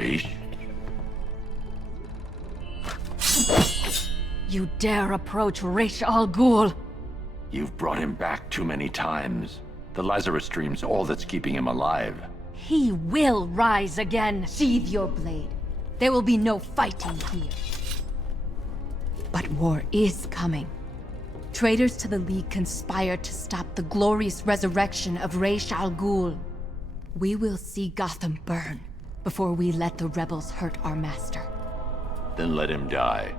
Raish? You dare approach Raish Al Ghul? You've brought him back too many times. The Lazarus Stream's all that's keeping him alive. He will rise again. Sheathe your blade. There will be no fighting here. But war is coming. Traitors to the League conspire to stop the glorious resurrection of Raish Al Ghul. We will see Gotham burn before we let the rebels hurt our master. Then let him die.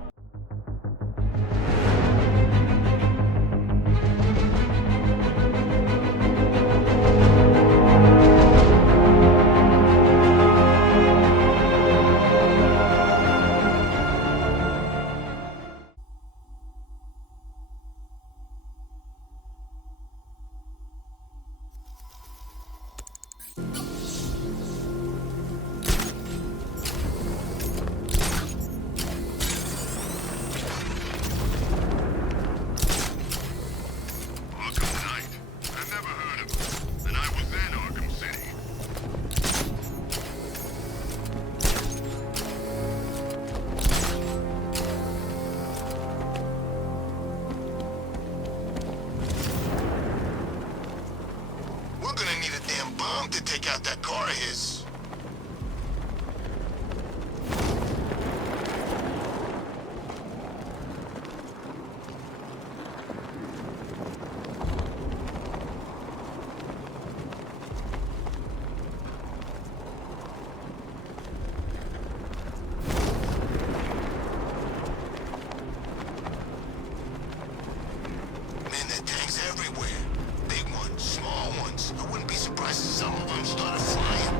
Arkham Knight. I've never heard of him. And I was in Arkham City. We're gonna need a damn bomb to take out that car of his. Man, there are tanks everywhere. Big ones, small ones. I wouldn't be surprised if some of them started flying.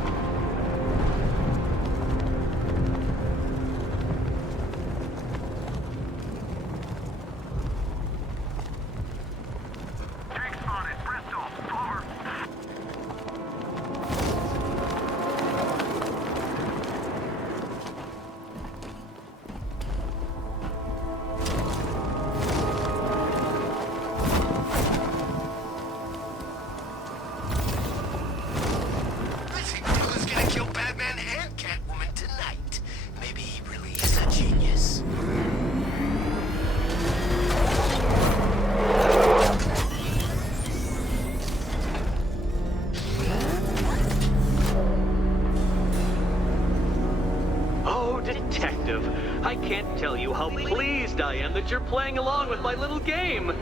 Tank spotted. Bristol. Over. I think Bruce's gonna kill Batman and Catwoman tonight. Maybe he really is a genius. Oh, Detective, I can't tell you how pleased I am that you're playing along with my little game.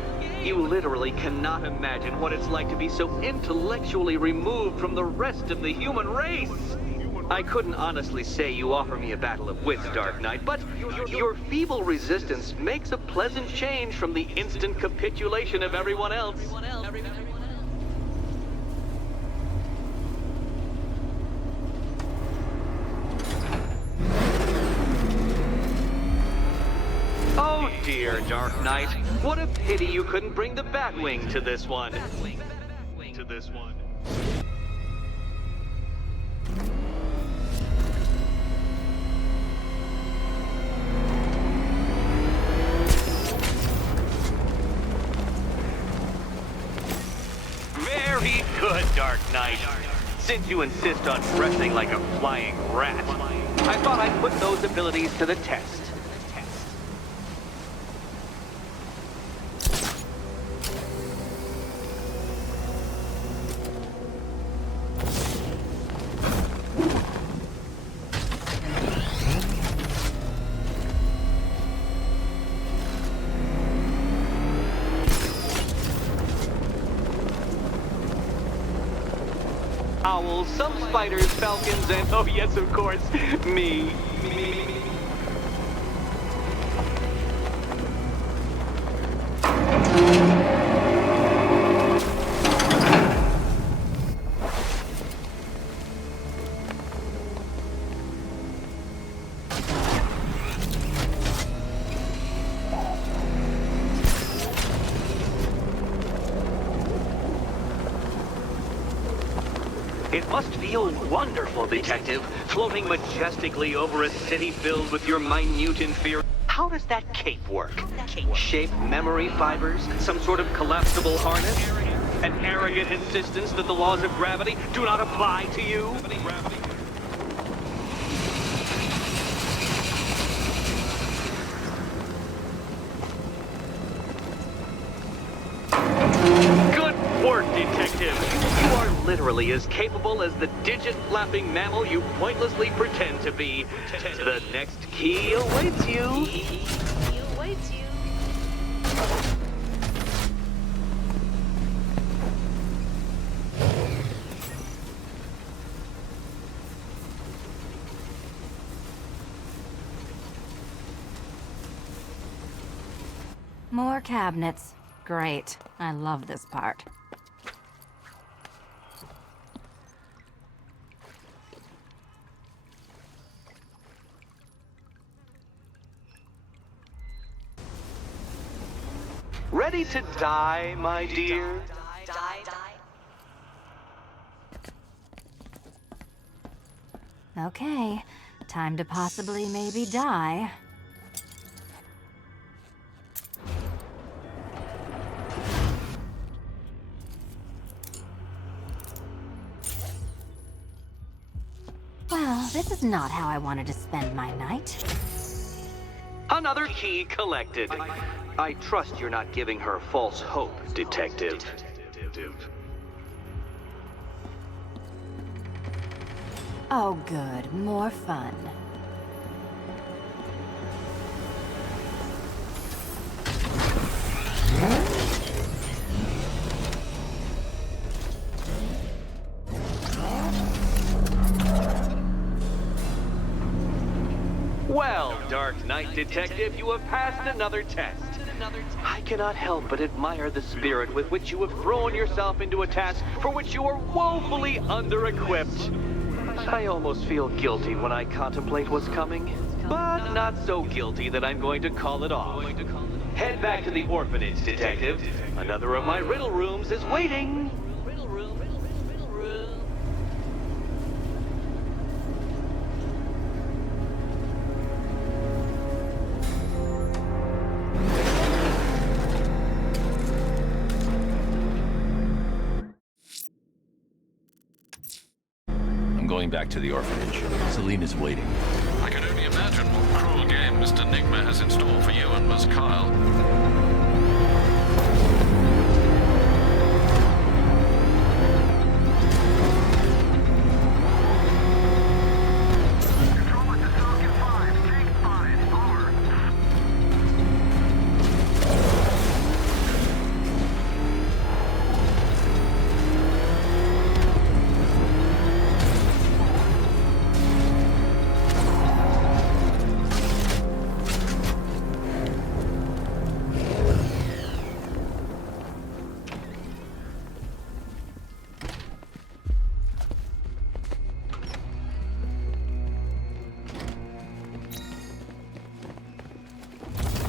You literally cannot imagine what it's like to be so intellectually removed from the rest of the human race. I couldn't honestly say you offer me a battle of wits, Dark Knight, but your feeble resistance makes a pleasant change from the instant capitulation of everyone else. Oh dear, Dark Knight. What a pity you couldn't bring the Batwing to this one. Very good, Dark Knight. Since you insist on dressing like a flying rat, I thought I'd put those abilities to the test. Owls, some spiders, falcons, and oh yes, of course, me. It must feel wonderful, Detective, floating majestically over a city filled with your minute inferior... How does that cape work? Shape memory fibers? Some sort of collapsible harness? An arrogant insistence that the laws of gravity do not apply to you? Detective, you are literally as capable as the digit-flapping mammal you pointlessly pretend to be. The next key awaits you. More cabinets. Great. I love this part. Ready to die, my dear? Okay. Time to possibly maybe die. Well, this is not how I wanted to spend my night. Another key collected. I trust you're not giving her false hope, Detective. Oh good, more fun. Well, Dark Knight Detective, you have passed another test. I cannot help but admire the spirit with which you have thrown yourself into a task for which you are woefully under-equipped. I almost feel guilty when I contemplate what's coming, but not so guilty that I'm going to call it off. Head back to the orphanage, Detective. Another of my riddle rooms is waiting. Going back to the orphanage. Celine is waiting. I can only imagine what cruel game Mr. Nigma has in store for you and Miss Kyle.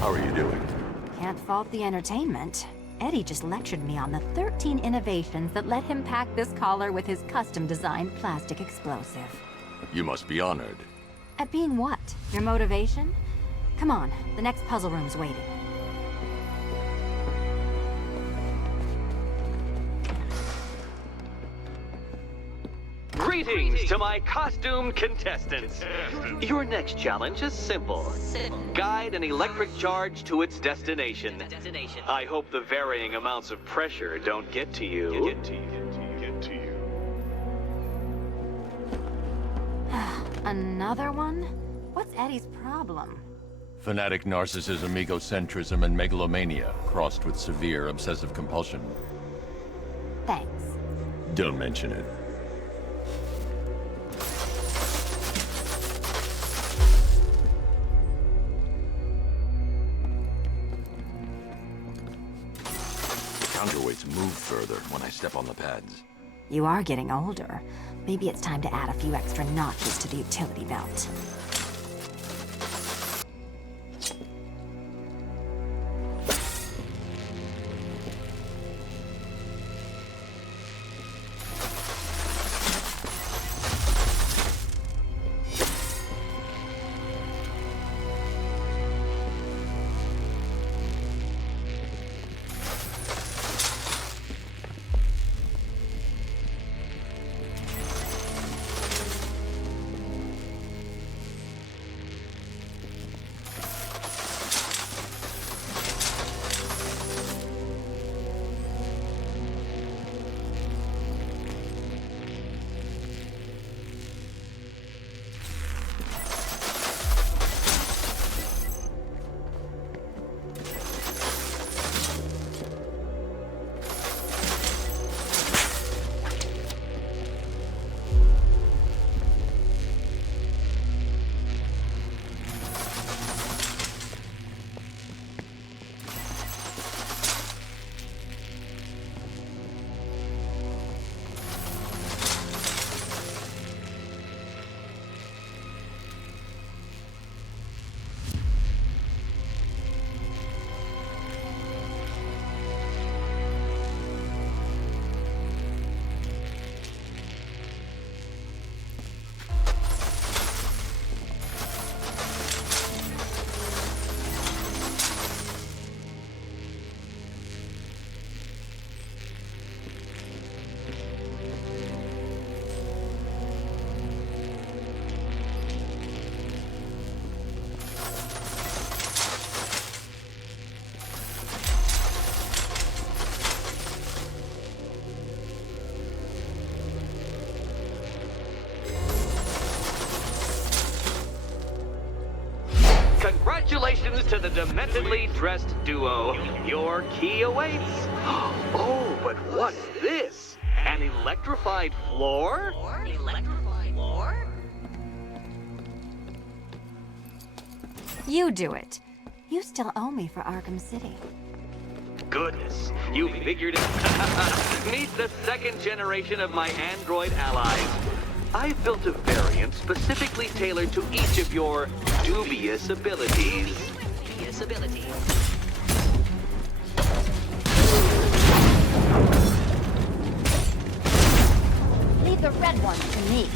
How are you doing? Can't fault the entertainment. Eddie just lectured me on the 13 innovations that let him pack this collar with his custom-designed plastic explosive. You must be honored. At being what? Your motivation? Come on, the next puzzle room's waiting. Greetings to my costumed contestants. Your next challenge is simple. Guide an electric charge to its destination. I hope the varying amounts of pressure don't get to you. Another one? What's Eddie's problem? Fanatic narcissism, egocentrism, and megalomania, crossed with severe obsessive compulsion. Thanks. Don't mention it. Counterweights move further when I step on the pads. You are getting older. Maybe it's time to add a few extra notches to the utility belt. Congratulations to the dementedly dressed duo. Your key awaits. Oh, but what's this? An electrified floor? Electrified floor? You do it. You still owe me for Arkham City. Goodness, you figured it. Meet the second generation of my android allies. I've built a variant specifically tailored to each of your dubious abilities. Leave the red one to me.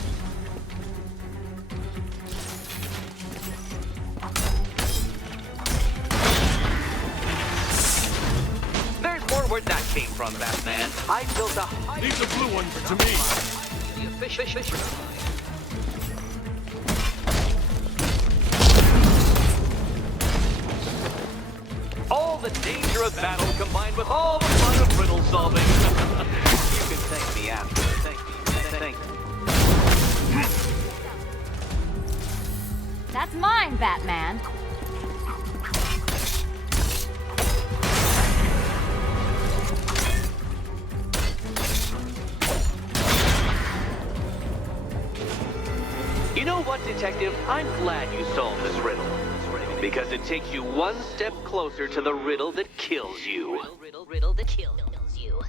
There's more where that came from, Batman. I built a Leave the blue one to me. all the danger of battle combined with all the fun of riddle solving. You can thank me after. Thank you. That's mine, Batman. You know what, Detective? I'm glad you solved this riddle. Because it takes you one step closer to the riddle that kills you. Riddle that kills you.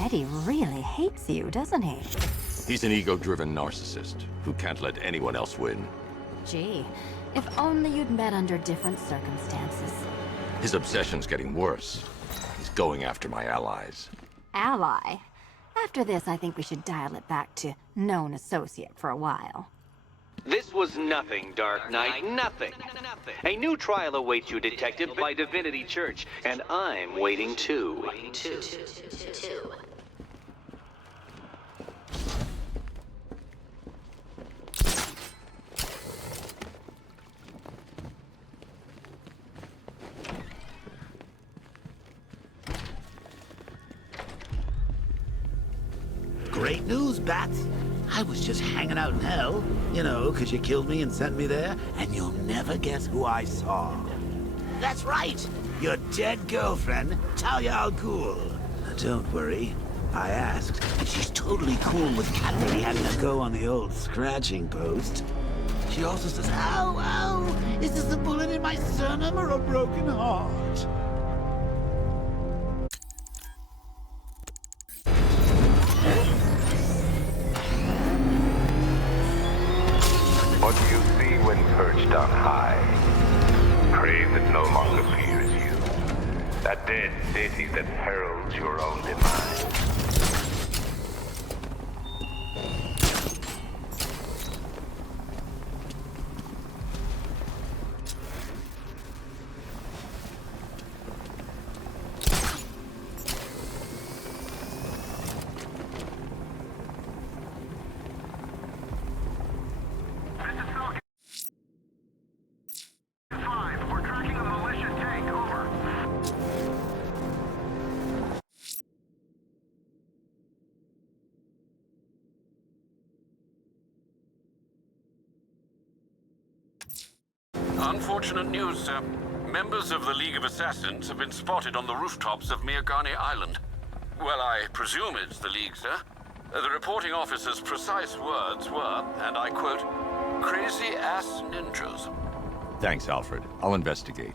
Eddie really hates you, doesn't he? He's an ego-driven narcissist who can't let anyone else win. Gee, if only you'd met under different circumstances. His obsession's getting worse. He's going after my allies. Ally? After this, I think we should dial it back to known associate for a while. This was nothing, Dark Knight, nothing. A new trial awaits you, Detective, by Divinity Church, and I'm waiting too. Great news, Bats. I was just hanging out in hell, you know, 'cause you killed me and sent me there, and you'll never guess who I saw. That's right, your dead girlfriend, Talia al Ghul. Don't worry, I asked, and she's totally cool with Cat Lady having a go on the old scratching post. She also says, ow, ow, is this a bullet in my sternum or a broken heart? What do you see when perched on high? Crave that no longer fears you. That dead city that heralds your own demise. Unfortunate news, sir. Members of the League of Assassins have been spotted on the rooftops of Miagani Island. Well, I presume it's the League, sir. The reporting officer's precise words were, and I quote, crazy-ass ninjas. Thanks, Alfred. I'll investigate.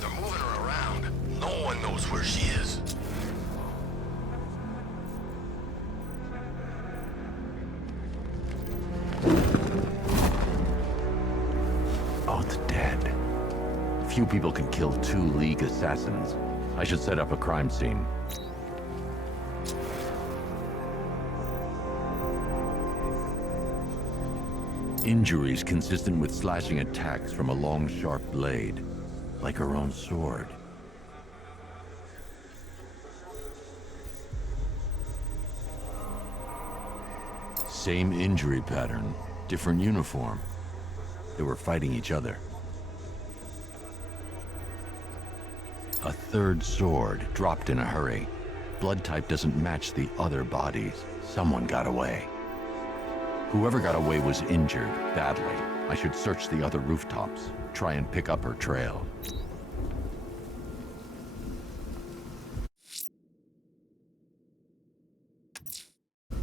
They're moving her around. No one knows where she is. Oh, the dead. Few people can kill 2 League assassins. I should set up a crime scene. Injuries consistent with slashing attacks from a long, sharp blade, like her own sword. Same injury pattern, different uniform. They were fighting each other. A third sword, dropped in a hurry. Blood type doesn't match the other bodies. Someone got away. Whoever got away was injured, badly. I should search the other rooftops, try and pick up her trail.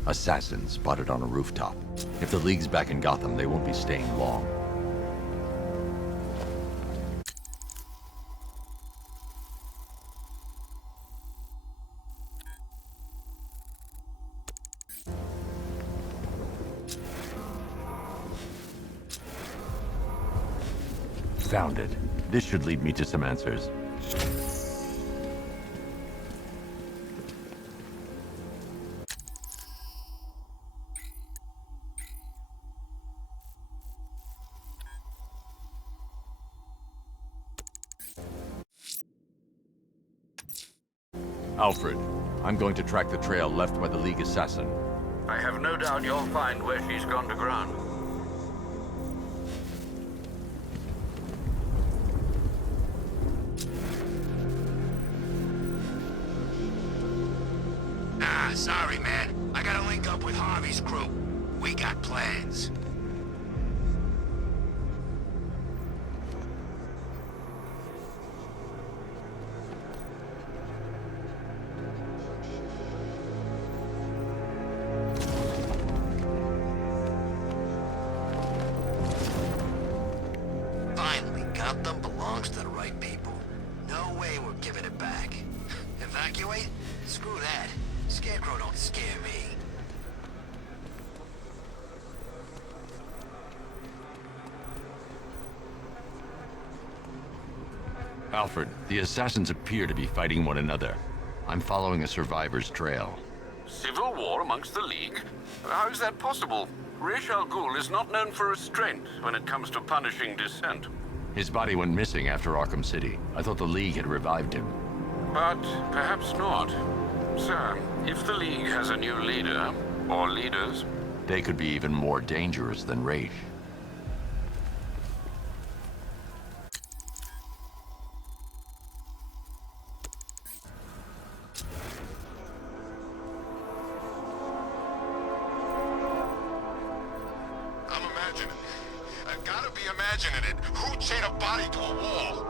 Assassin spotted on a rooftop. If the League's back in Gotham, they won't be staying long. Found it. This should lead me to some answers. Alfred, I'm going to track the trail left by the League assassin. I have no doubt you'll find where she's gone to ground. Sorry, man. I gotta link up with Harvey's crew. We got plans. Finally, Gotham belongs to the right people. No way we're giving it back. Evacuate? Screw that. Scarecrow don't scare me. Alfred, the assassins appear to be fighting one another. I'm following a survivor's trail. Civil war amongst the League? How is that possible? Ra's al Ghul is not known for restraint when it comes to punishing dissent. His body went missing after Arkham City. I thought the League had revived him. But perhaps not. Sir, if the League has a new leader, or leaders... They could be even more dangerous than Ra's. I'm imagining. I've gotta be imagining it. Who chained a body to a wall?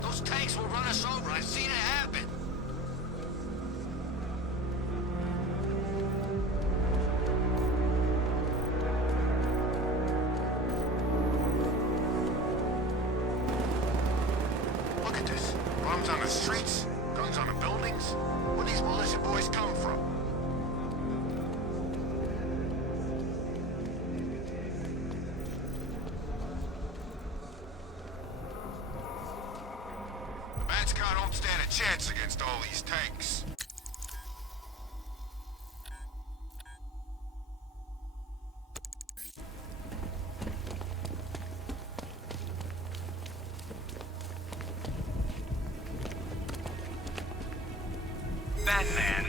Those tanks will run us over. I've seen it happen. Look at this. Bombs on the streets, guns on the buildings. Where these militia boys come from? Batman don't stand a chance against all these tanks. Batman,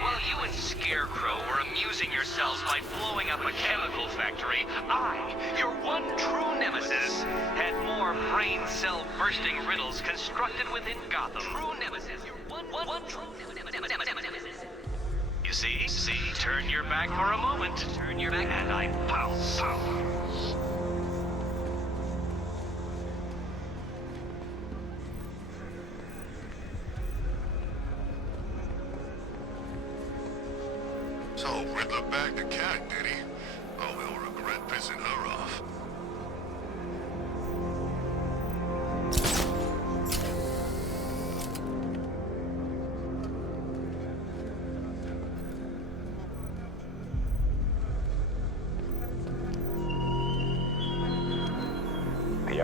while you and Scarecrow were amusing yourselves by blowing up a chemical factory, I, your one true nemesis, had more brain cell bursting riddles constructed within Gotham. True nemesis, your one true nemesis. You see, turn your back for a moment, turn your back, and I pounce. So, Riddler bagged the cat, did he? Oh, he'll regret pissing her off.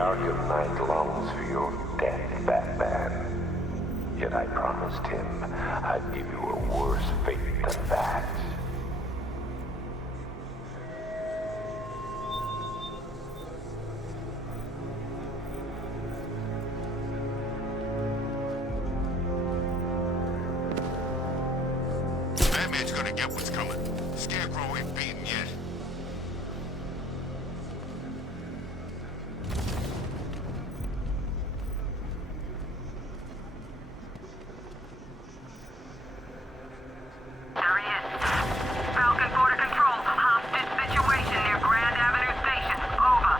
Arkham Knight longs for your death, Batman. Yet I promised him I'd give you a worse fate than that. Batman's gonna get what's coming. Scarecrow ain't beaten yet. There he is. Falcon Border Control. Hostage situation near Grand Avenue Station. Over.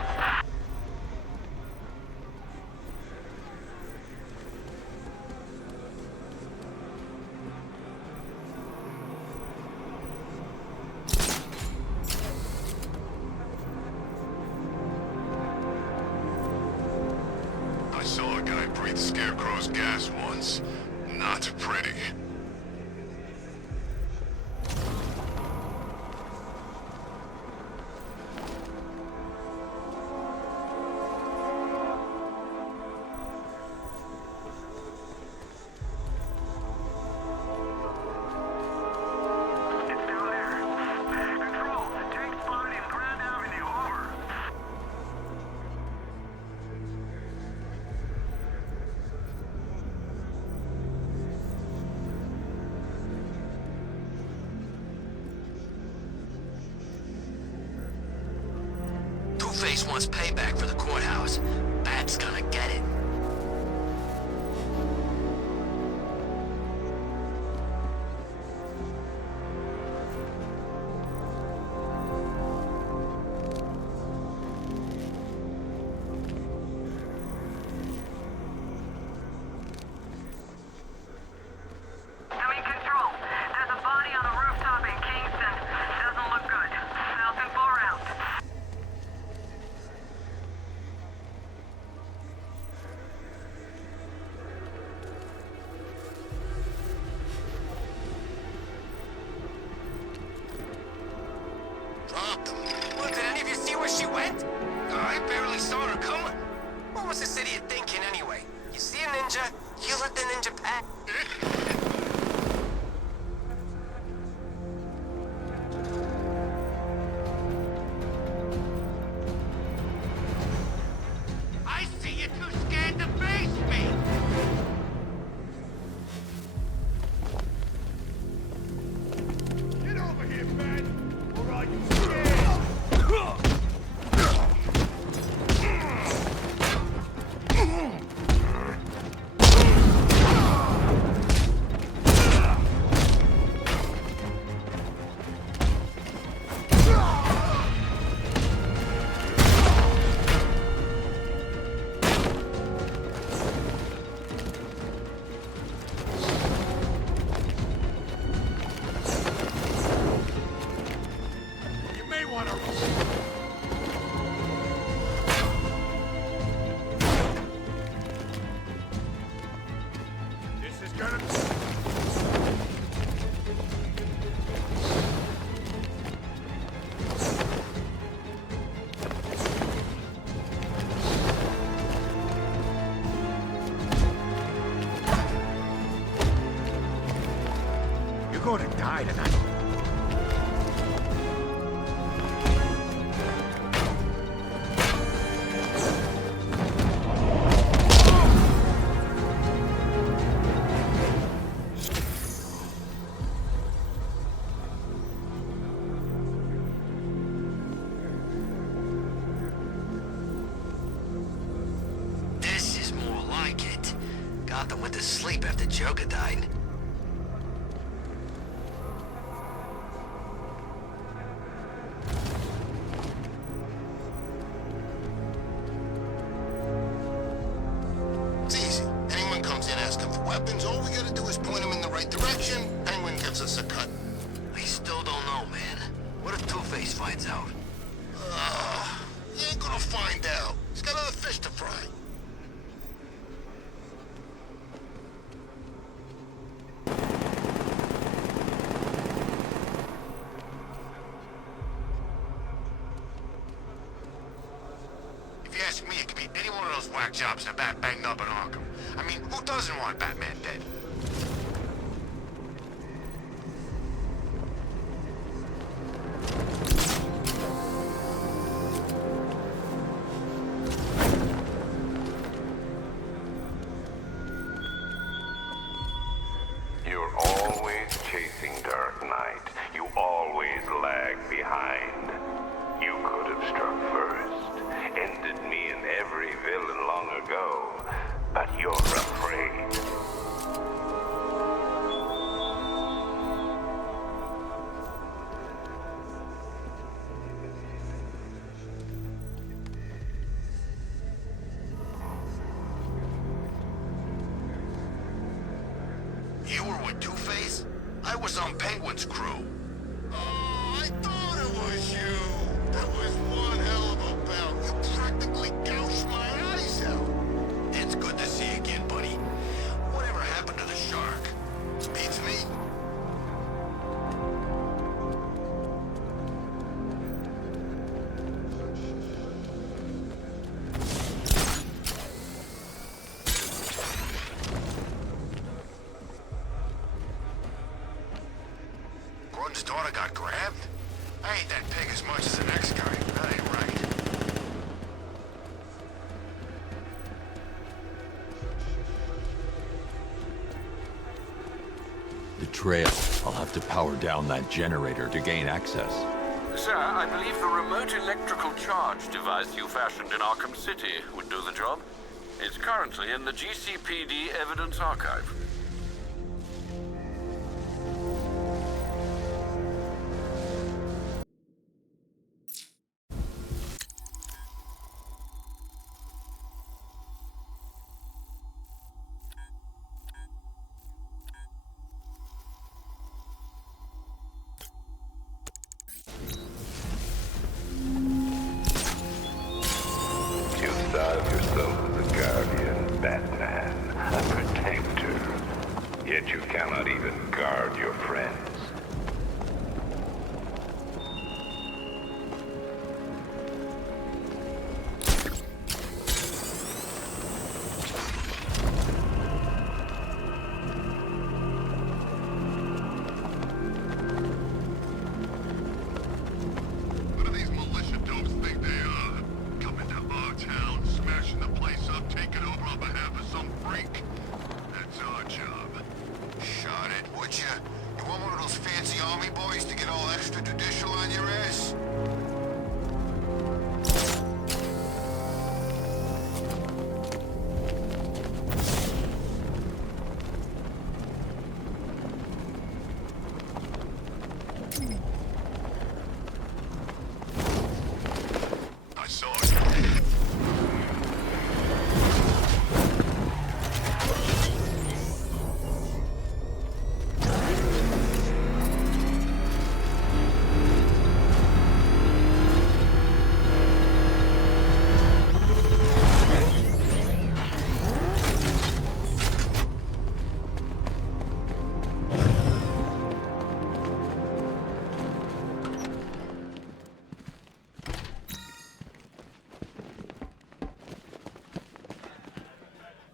I saw a guy breathe Scarecrow's gas once. Not pretty. It's down there. Control. Take spot in Grand Avenue. Over. Two-Face wants payback for the courthouse. Bat's gonna get it. I'm in control. There's a body on the rooftop in Kingston. Doesn't look good. Falcon 4 out. Dropped him. Well, did any of you see where she went? I barely saw her coming. What was this idiot thinking anyway? You see a ninja, you let the ninja pass. I see you too scared to face me. Get over here, man! Or are you scared? You may want to... This is gonna... You're going to die tonight. This is more like it. Gotham went to sleep after Joker died. It's easy. Anyone comes in asking for weapons, all we gotta do is point them in the right direction. Penguin gives us a cut. I still don't know, man. What if Two-Face finds out? You ain't gonna find out. He's got other fish to fry. If you ask me, it could be anyone whack jobs the Bat banged up in Arkham. I mean, who doesn't want Batman dead? You're always chasing Dark Knight. You always lag behind. You could have struck first, ended me and every villain long ago, but you're afraid. You were with Two-Face? I was on Penguin's crew. Oh, I thought it was you. That was one hell of a bout. You practically gouged my eyes out. It's good to see you again, buddy. Whatever happened to the shark? Beats me. Gordon's daughter got grabbed? I hate that pig as much as the next guy. That ain't right. The trail. I'll have to power down that generator to gain access. Sir, I believe the remote electrical charge device you fashioned in Arkham City would do the job. It's currently in the GCPD Evidence Archive. You style yourself as a guardian, Batman, a protector. Yet you cannot even guard your friends. What do these militia dopes think they are? Coming to our town, smashing the place up, taking over on behalf of some freak. That's our job. Shot it, would ya? You want one of those fancy army boys to get all extrajudicial on your ass? I saw it.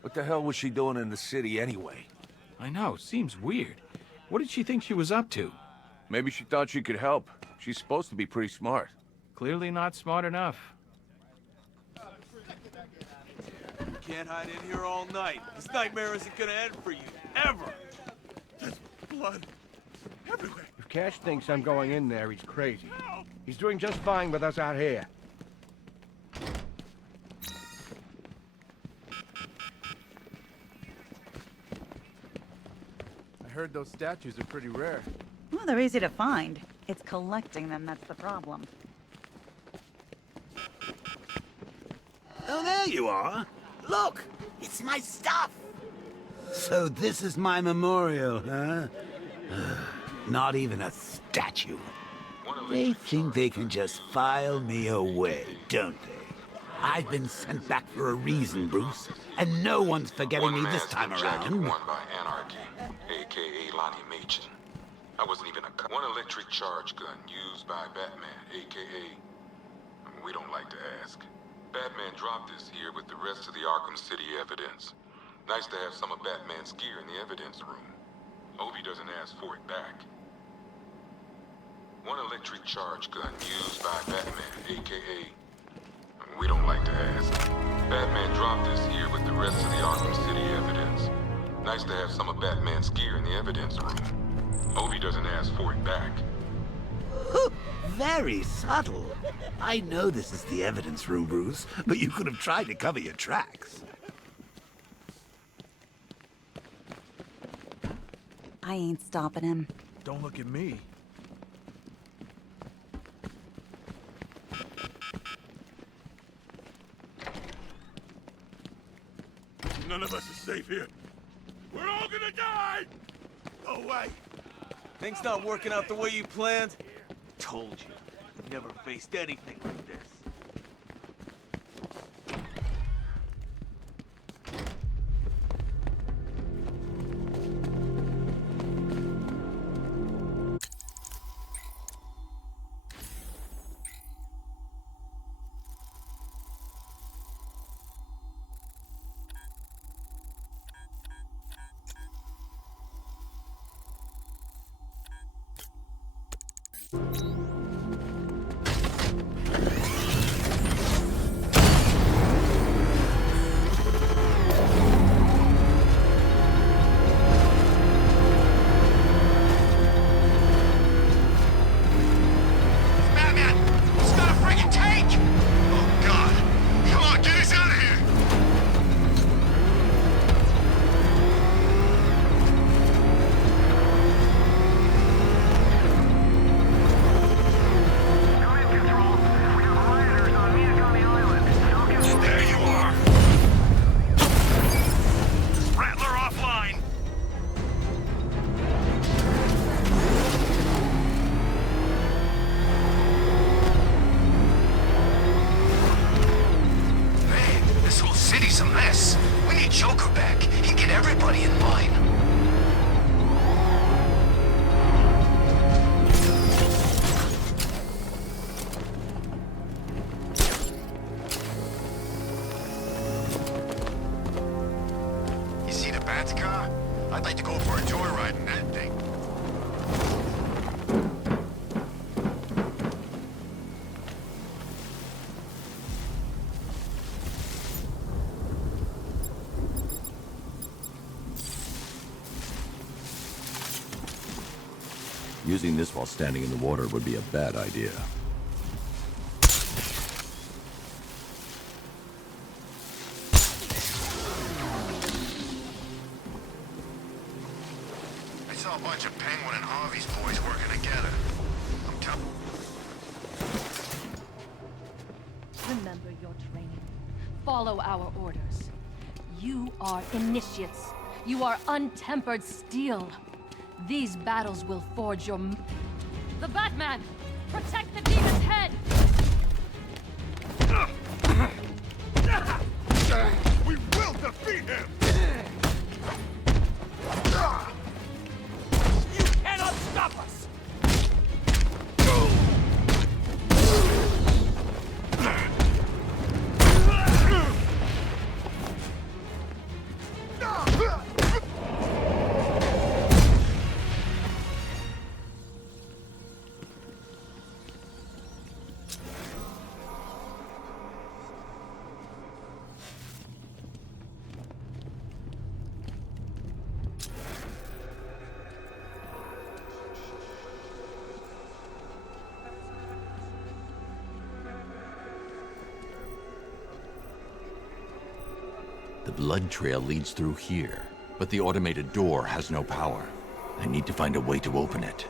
What the hell was she doing in the city anyway? I know, seems weird. What did she think she was up to? Maybe she thought she could help. She's supposed to be pretty smart. Clearly not smart enough. You can't hide in here all night. This nightmare isn't gonna end for you, ever. There's blood everywhere. If Cash thinks I'm going in there, he's crazy. He's doing just fine with us out here. I heard those statues are pretty rare. Well, they're easy to find. It's collecting them that's the problem. Oh, there you are. Look, it's my stuff. So this is my memorial, huh? Not even a statue. They think they can just file me away, don't they? I've been sent back for a reason, Bruce, and no one's forgetting me this time around. One by Anarchy, a.k.a. Lonnie Machin. I wasn't even a one electric charge gun used by Batman, a.k.a. We don't like to ask. Batman dropped this here with the rest of the Arkham City evidence. Nice to have some of Batman's gear in the evidence room. Hope he doesn't ask for it back. One electric charge gun used by Batman, aka... We don't like to ask. Batman dropped this here with the rest of the Arkham City evidence. Nice to have some of Batman's gear in the evidence room. Hope he doesn't ask for it back. Very subtle. I know this is the evidence room, Bruce, but you could have tried to cover your tracks. I ain't stopping him. Don't look at me. None of us is safe here. We're all gonna die! No way! Things not working out the way you planned? Told you. Never faced anything like this. I'd like to go for a joyride in that thing. Using this while standing in the water would be a bad idea. I saw a bunch of Penguin and Harvey's boys working together. I'm telling. Remember your training. Follow our orders. You are initiates. You are untempered steel. These battles will forge your... The Batman! Protect the demon's head! We will defeat him! You cannot stop us! The blood trail leads through here, but the automated door has no power. I need to find a way to open it.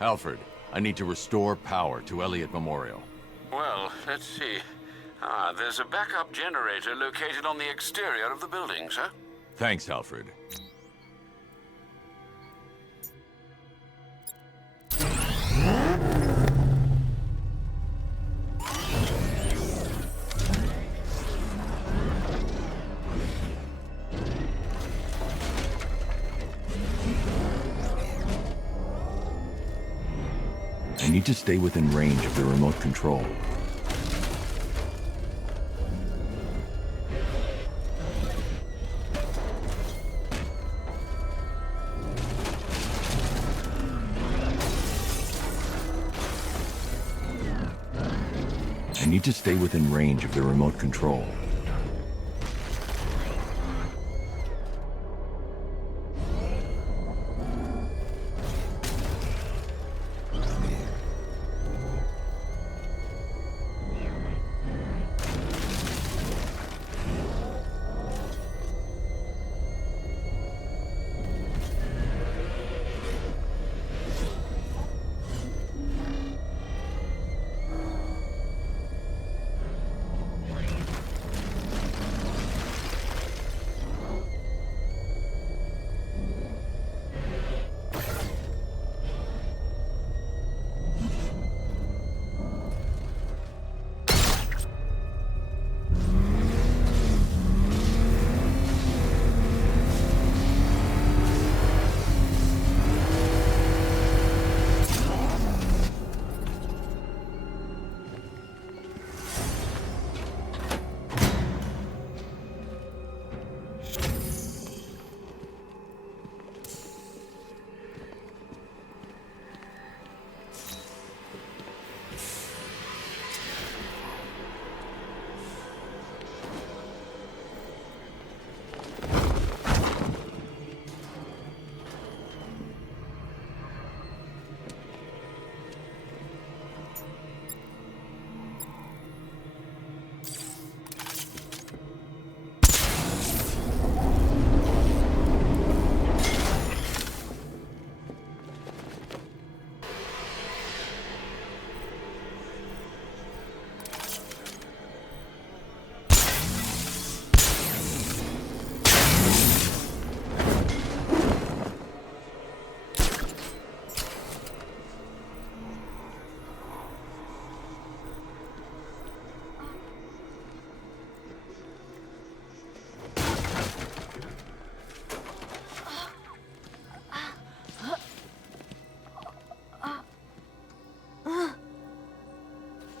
Alfred, I need to restore power to Elliott Memorial. Well, let's see. There's a backup generator located on the exterior of the building, sir. Thanks, Alfred. I need to stay within range of the remote control. I need to stay within range of the remote control.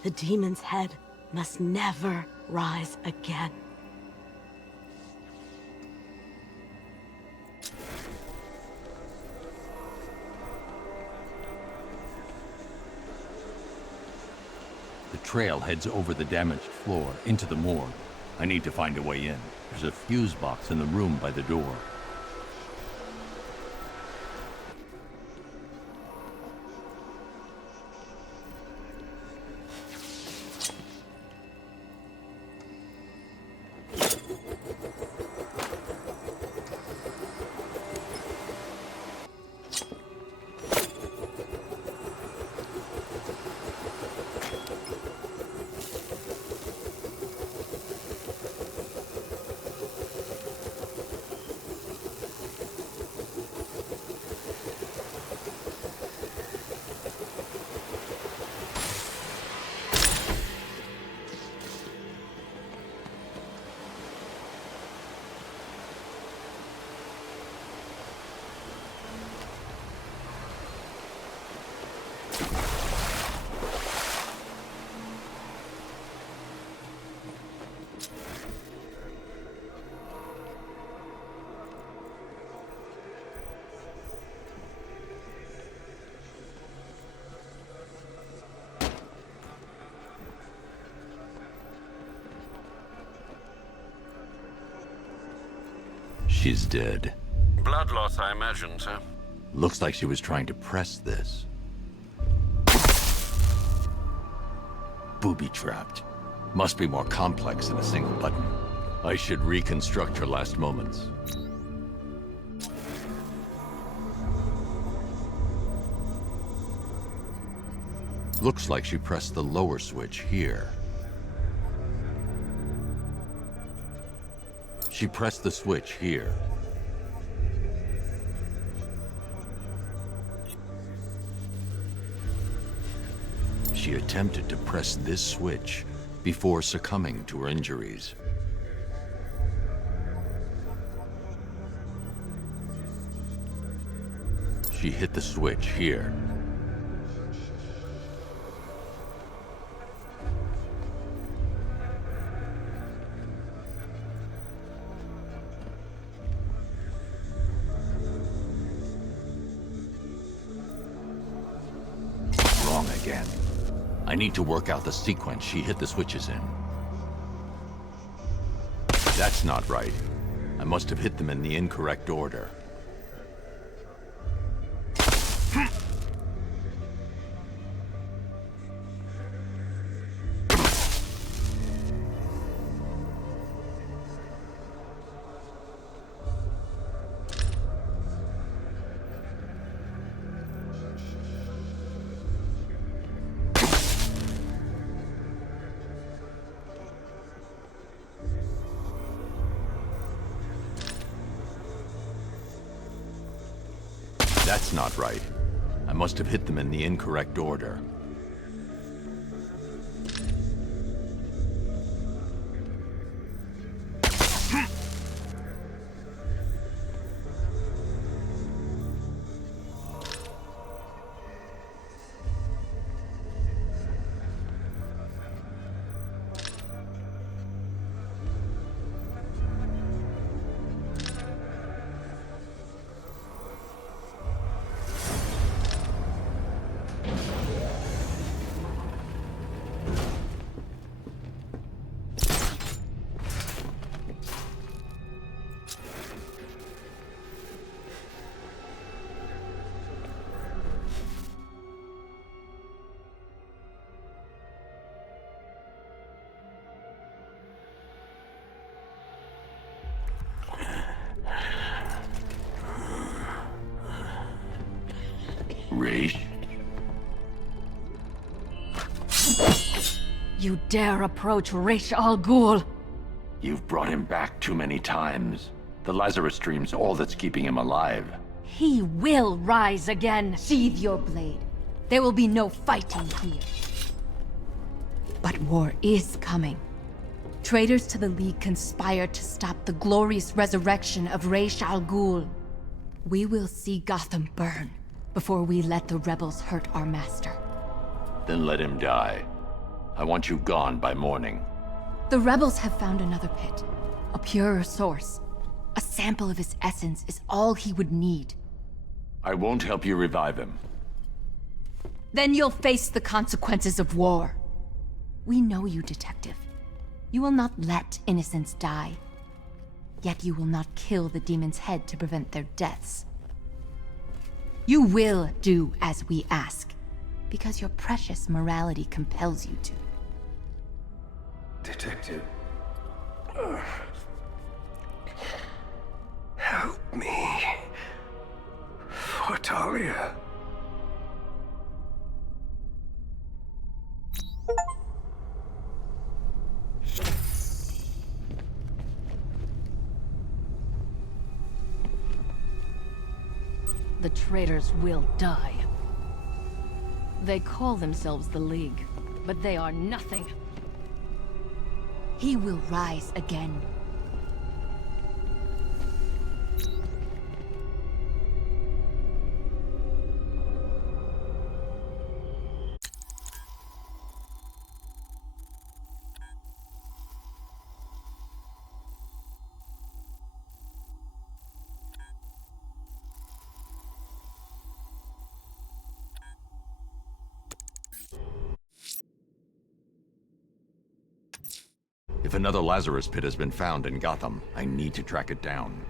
The demon's head must never rise again. The trail heads over the damaged floor into the morgue. I need to find a way in. There's a fuse box in the room by the door. She's dead. Blood loss, I imagine, sir. Looks like she was trying to press this. Booby-trapped. Must be more complex than a single button. I should reconstruct her last moments. Looks like she pressed the lower switch here. She pressed the switch here. She attempted to press this switch before succumbing to her injuries. She hit the switch here. Wrong again. I need to work out the sequence she hit the switches in. That's not right. I must have hit them in the incorrect order. That's not right. I must have hit them in the incorrect order. Raish? You dare approach Raish Al Ghul? You've brought him back too many times. The Lazarus Stream's all that's keeping him alive. He will rise again. Sheathe your blade. There will be no fighting here. But war is coming. Traitors to the League conspire to stop the glorious resurrection of Raish Al Ghul. We will see Gotham burn before we let the rebels hurt our master. Then let him die. I want you gone by morning. The rebels have found another pit. A purer source. A sample of his essence is all he would need. I won't help you revive him. Then you'll face the consequences of war. We know you, Detective. You will not let innocents die. Yet you will not kill the demon's head to prevent their deaths. You will do as we ask, because your precious morality compels you to. Detective. Help me. For Talia. The traitors will die. They call themselves the League, but they are nothing. He will rise again. If another Lazarus pit has been found in Gotham, I need to track it down.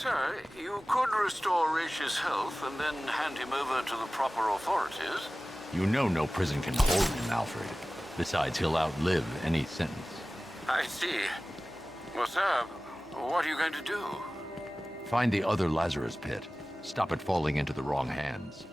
Sir, you could restore Raish's health and then hand him over to the proper authorities. You know no prison can hold him, Alfred. Besides, he'll outlive any sentence. I see. Well, sir, what are you going to do? Find the other Lazarus pit. Stop it falling into the wrong hands.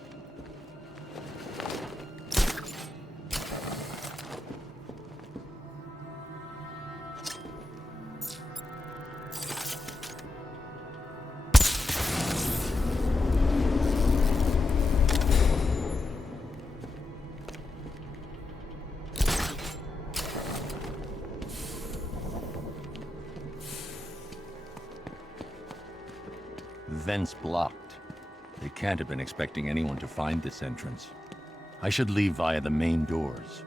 Vents blocked. They can't have been expecting anyone to find this entrance. I should leave via the main doors.